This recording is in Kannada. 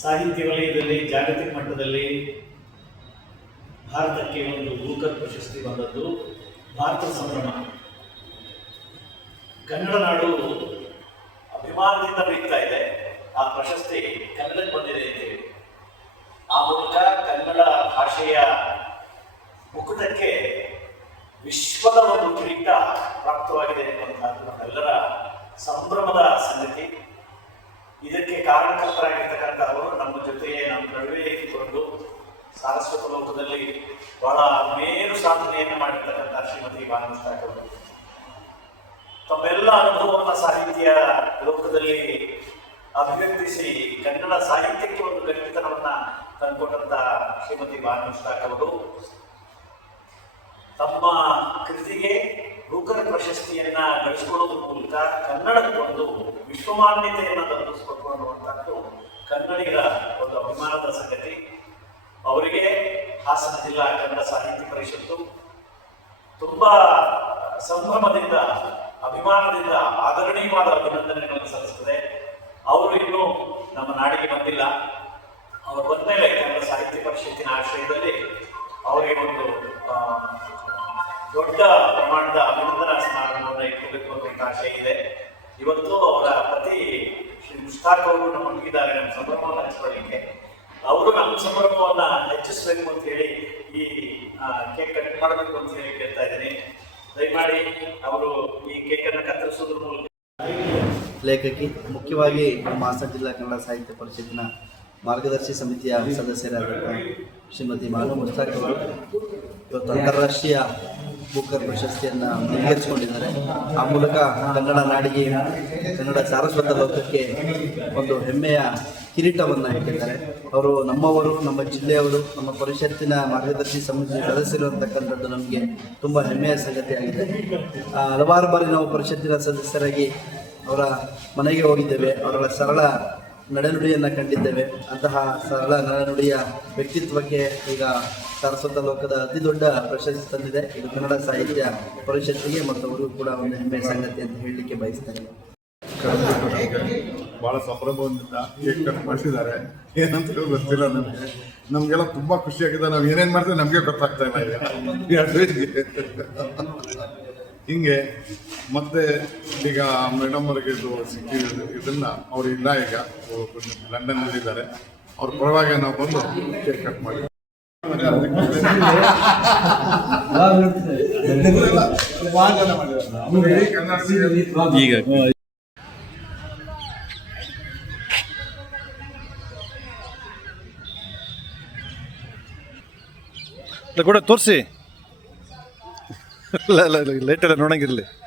ಸಾಹಿತ್ಯ ವಲಯದಲ್ಲಿ, ಜಾಗತಿಕ ಮಟ್ಟದಲ್ಲಿ ಭಾರತಕ್ಕೆ ಒಂದು ಬೂಕರ್ ಪ್ರಶಸ್ತಿ ಬಂದದ್ದು ಭಾರತ ಸಂಭ್ರಮ. ಕನ್ನಡ ನಾಡು ಅಭಿಮಾನದಿಂದ ಬೀಗ್ತಾ ಇದೆ. ಆ ಪ್ರಶಸ್ತಿ ಕನ್ನಡಕ್ಕೆ ಬಂದಿದೆ ಅಂತೇಳಿ ಆ ಮೂಲಕ ಕನ್ನಡ ಭಾಷೆಯ ಮುಕುಟಕ್ಕೆ ವಿಶ್ವದ ಒಂದು ಕಿರೀಟ ಪ್ರಾಪ್ತವಾಗಿದೆ ಎನ್ನುವಂತಹ ನಮ್ಮೆಲ್ಲರ ಸಂಭ್ರಮದ ಸಂಗತಿ ಕಾರಣಕರ್ತರಾಗಿರ್ತಕ್ಕಂಥವರು ನಮ್ಮ ಜೊತೆಗೆ ನಮ್ಮ ನಡುವೆ ಇದ್ದುಕೊಂಡು ಸಾರಸ್ವತ ಲೋಕದಲ್ಲಿ ಬಹಳ ಮೇರು ಸಾಧನೆಯನ್ನು ಮಾಡಿರ್ತಕ್ಕಂಥ ಶ್ರೀಮತಿ ಅವರು. ತಮ್ಮೆಲ್ಲ ಅನುಭವವನ್ನು ಸಾಹಿತ್ಯ ಲೋಕದಲ್ಲಿ ಅಭಿವ್ಯಕ್ತಿಸಿ ಕನ್ನಡ ಸಾಹಿತ್ಯಕ್ಕೆ ಒಂದು ಗಟ್ಟಿತನವನ್ನ ತಂದುಕೊಟ್ಟಂತ ಶ್ರೀಮತಿ ಭಾನುಷ್ಠಾಕ್ ಅವರು. ತಮ್ಮ ಕೃತಿಗೆ ಬೂಕರ್ ಪ್ರಶಸ್ತಿಯನ್ನ ಗಳಿಸಿಕೊಳ್ಳೋದ್ರ ಮೂಲಕ ಕನ್ನಡಕ್ಕೆ ಒಂದು ವಿಶ್ವಮಾನ್ಯತೆಯನ್ನು ತಲುಪಿಸ್ಬೇಕು ಅನ್ನುವಂಥದ್ದು ಕನ್ನಡಿಗರ ಒಂದು ಅಭಿಮಾನದ ಸಂಗತಿ. ಅವರಿಗೆ ಹಾಸನ ಜಿಲ್ಲಾ ಕನ್ನಡ ಸಾಹಿತ್ಯ ಪರಿಷತ್ತು ತುಂಬಾ ಸಂಭ್ರಮದಿಂದ, ಅಭಿಮಾನದಿಂದ ಆದರಣೀಯವಾದ ಅಭಿನಂದನೆಗಳನ್ನು ಸಲ್ಲಿಸುತ್ತದೆ. ಅವರು ಇನ್ನೂ ನಮ್ಮ ನಾಡಿಗೆ ಬಂದಿಲ್ಲ. ಅವರು ಬಂದ ಮೇಲೆ ಕನ್ನಡ ಸಾಹಿತ್ಯ ಪರಿಷತ್ತಿನ ಆಶ್ರಯದಲ್ಲಿ ಪ್ರಮಾಣದ ಅಭಿನಂದನಾ ಸಮಾರಂಭವನ್ನು ಇಟ್ಕೋಬೇಕು ಅನ್ನುವಂಥ ಆಶಯ ಇದೆ. ಇವತ್ತು ಅವರ ಪತಿ ಶ್ರೀ ಮುಷ್ತಾಕ್ ಅವರು ನಮ್ಮ ಮಲಗಿದ್ದಾರೆ ನಮ್ಮ ಸಂಭ್ರಮವನ್ನು ಹಚ್ಚಿಕೊಳ್ಳಿಕ್ಕೆ ಅವರು ನಮ್ಮ ಸಂಭ್ರಮವನ್ನ ಹೆಚ್ಚಿಸಬೇಕು ಅಂತ ಹೇಳಿ ಈ ಕೇಕ್ ಕಟ್ ಮಾಡಬೇಕು ಅಂತ ಹೇಳಿ ಕೇಳ್ತಾ ಇದ್ದೀನಿ. ದಯಮಾಡಿ ಅವರು ಈ ಕೇಕ್ ಅನ್ನು ಕತ್ತರಿಸೋದ್ರ ಮೂಲಕ ಲೇಖಕಿ, ಮುಖ್ಯವಾಗಿ ನಮ್ಮ ಹಾಸನ ಜಿಲ್ಲಾ ಕನ್ನಡ ಸಾಹಿತ್ಯ ಪರಿಷತ್ತಿನ ಮಾರ್ಗದರ್ಶಿ ಸಮಿತಿಯ ಸದಸ್ಯರಾದಂಥ ಶ್ರೀಮತಿ ಮಾನು ಮುಸ್ತಾಕ್ ಅವರು, ಇವತ್ತು ಅಂತಾರಾಷ್ಟ್ರೀಯ ಬೂಕರ್ ಪ್ರಶಸ್ತಿಯನ್ನು ನೆರವೇರಿಸಿಕೊಂಡಿದ್ದಾರೆ ಆ ಮೂಲಕ ಕನ್ನಡ ನಾಡಿಗೆ, ಕನ್ನಡ ಸಾರಸ್ವತ ಲೋಕಕ್ಕೆ ಒಂದು ಹೆಮ್ಮೆಯ ಕಿರೀಟವನ್ನು ಇಟ್ಟಿದ್ದಾರೆ. ಅವರು ನಮ್ಮವರು, ನಮ್ಮ ಜಿಲ್ಲೆಯವರು, ನಮ್ಮ ಪರಿಷತ್ತಿನ ಮಾರ್ಗದರ್ಶಿ ಸಮಿತಿ ಸದಸ್ಯರು ನಮಗೆ ತುಂಬ ಹೆಮ್ಮೆಯ ಸಂಗತಿಯಾಗಿದೆ ಹಲವಾರು ಬಾರಿ ನಾವು ಪರಿಷತ್ತಿನ ಸದಸ್ಯರಾಗಿ ಅವರ ಮನೆಗೆ ಹೋಗಿದ್ದೇವೆ. ಅವರ ಸರಳ ನಡೆನುಡಿಯನ್ನು ಕಂಡಿದ್ದೇವೆ. ಅಂತಹ ಸರಳ ನಡೆನುಡಿಯ ವ್ಯಕ್ತಿತ್ವಕ್ಕೆ ಈಗ ಸಾರಸ್ವತ ಲೋಕದ ಅತಿ ದೊಡ್ಡ ಪ್ರಶಸ್ತಿ ತಂದಿದೆ. ಇದು ಕನ್ನಡ ಸಾಹಿತ್ಯ ಪರಿಷತ್ತಿಗೆ ಮತ್ತು ಅವರಿಗೂ ಕೂಡ ಒಂದು ಹೆಮ್ಮೆ ಸಂಗತಿ ಅಂತ ಹೇಳಲಿಕ್ಕೆ ಬಯಸ್ತೇನೆ ಭಾಳ ಸಂಭ್ರಮದಿಂದ ಕೇಕ್ ಕಟ್ ಮಾಡಿಸಿದ್ದಾರೆ. ಏನಂತ ಗೊತ್ತಿಲ್ಲ ನಮಗೆ. ನಮಗೆಲ್ಲ ತುಂಬ ಖುಷಿ ಆಗಿದೆ. ನಾವು ಏನೇನು ಮಾಡ್ತೀವಿ ನಮಗೆ ಗೊತ್ತಾಗ್ತಾ ಇಲ್ಲ ಹಿಂಗೆ ಮತ್ತೆ ಈಗ ಮೇಡಮ್ ಅವರಿಗೆ ಇದು ಸಿಕ್ಕಿ ಇದನ್ನ ಅವ್ರು ಇಲ್ಲ ಈಗ. ಇದ್ದಾರೆ ಅವ್ರ ಪರವಾಗಿ ನಾವು ಬಂದು ಕೇಕ್ ಕಟ್ ಮಾಡಿ. ಈಗ ಕೂಡ ತೋರಿಸಿ. ಇಲ್ಲ ಇಲ್ಲ ಇಲ್ಲ ಲೈಟ್ ಎಲ್ಲ ನೋಡಂಗಿರಲಿ.